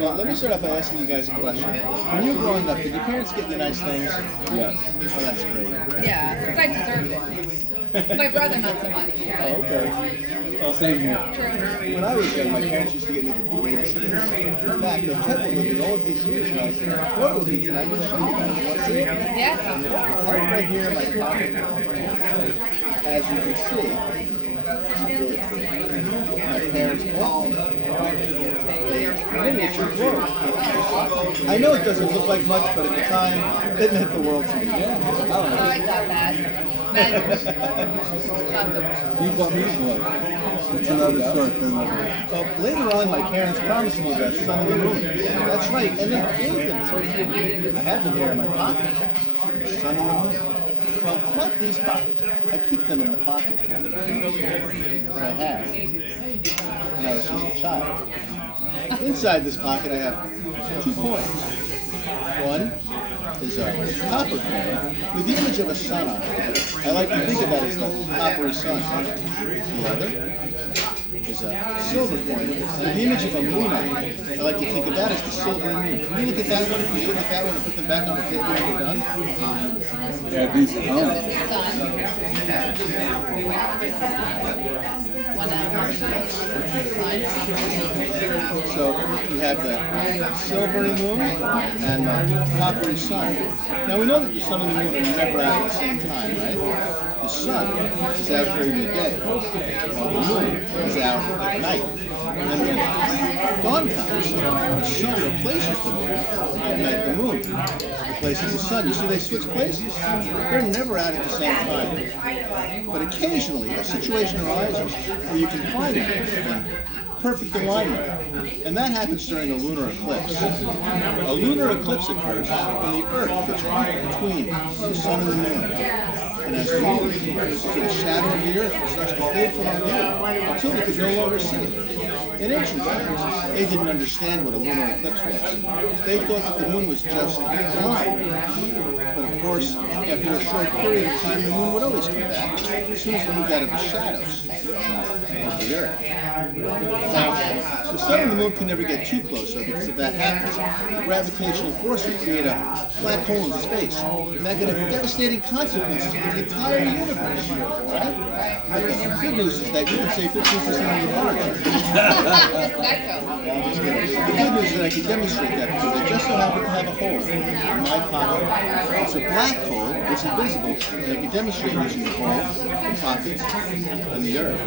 Well, let me start off by asking you guys a question. When you were growing up, did your parents get you nice things? Yes. Oh, that's great. Yeah, because I deserved it. My brother, not so much. Oh, okay. Well, Same here. True. when I was young, my parents used to get me the greatest gifts. In fact, they kept it with me all of these years. And I brought it with me tonight to show you guys. You want to see it? Yes. Right here in my pocket. As you can see, really cool. My parents bought me a miniature globe. I know it doesn't look like much, but at the time, it meant the world to me. Oh, I got that. Then, You bought me one. It's another story for another. Well, later on, my parents promised me the Sun and the Moon. That's right, and they gave them to me. I have them here in my pocket. Sun and the Moon. Well, not these pockets. I keep them in the pocket that I had when I was just a child. Inside this pocket, I have 2 coins. One is a copper coin with the image of a sun on it. I like to think of that as the coppery sun. The other is a silver coin with the image of a moon on it. I like to think of that as the silver moon. Can you look at that one? Can you look at that one and put them back on the table when you're done? Yeah, these are So we have the silvery moon and the coppery sun. Now we know that the sun and the moon are never out at the same time, right? The sun is out during the day, while the moon is out at night. And then when dawn comes, the sun replaces the moon. At night, the moon replaces the sun. You see they switch places? They're never out at the same time. But occasionally, a situation arises where you can find them in perfect alignment. And that happens during a lunar eclipse. A lunar eclipse occurs when the Earth gets right between the sun and the moon. And as the moon moves to the shadow of the Earth, it starts to fade from our view until we could no longer see it. In ancient times, they didn't understand what a lunar eclipse was. They thought that the moon was just blind. But of course, after a short period of time, the moon would always come back as soon as it moved out of the shadows of the Earth. Now, the sun and the moon can never get too close, so because if that happens, the gravitational force would create a black hole in space. And that could have devastating consequences for the entire universe. Right? But the good news is that you can save 15% of your parts. The good news is that I can demonstrate that because I just so happen to have a hole in my pocket. It's a black hole, it's invisible, and I can demonstrate using the hole, the pockets, and the Earth.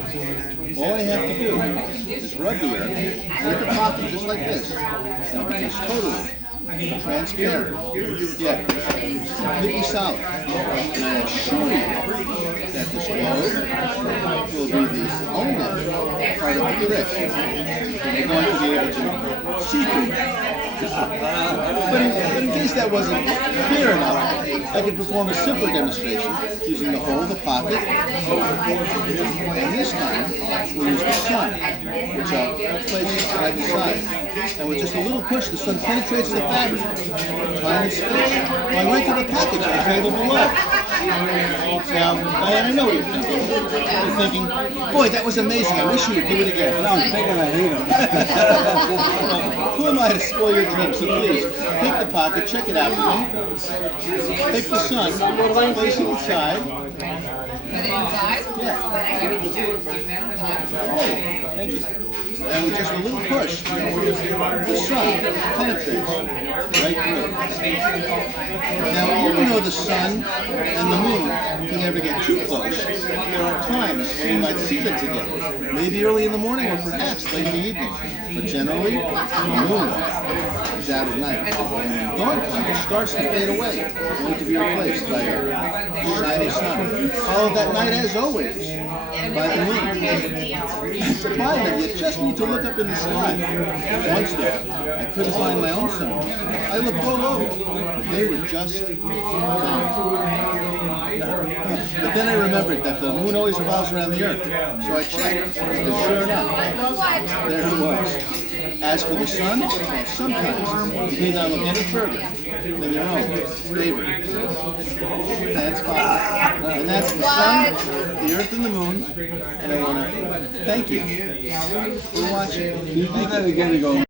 All I have to do is rub the Earth with the pocket just like this, and it becomes totally transparent, yet completely solid. And I assure you that this globe will be the only part of the trick that you're going to be able to see through. But in case that wasn't clear enough, I could perform a simpler demonstration using the hole, the pocket, and this time we'll use the sun, which I'll place right beside. And with just a little push, the sun penetrates the fabric, tiny space, going right to the pocket on the table below. Now, Diane, I know what you're thinking. You're thinking, boy, that was amazing. I wish you would do it again. No, I'm thinking I hate them. Well, who am I to spoil your dreams? So please, take the pocket, check it out for me. Take the sun, place it inside. inside? Yeah. Thank you. And with just a little push, the sun penetrates right through. Now, even though the sun and the moon can never get too close, there are times when you might see them together. Maybe early in the morning or perhaps late in the evening. But generally, the moon is out at night. When dawn comes, it starts to fade away, only to be replaced by a shiny sun. Followed that night, as always, by the moon. To find them, you just need to look up in the sky. Once though, I couldn't find my own sun. I looked all over. They were just gone. But then I remembered that the moon always revolves around the Earth. So I checked, and sure enough, there it was. As for the sun, well, sometimes you need not look any further than your own favorite plant spot. And that's the sun, the Earth, and the moon. And I want to thank you for watching. You do that again and go.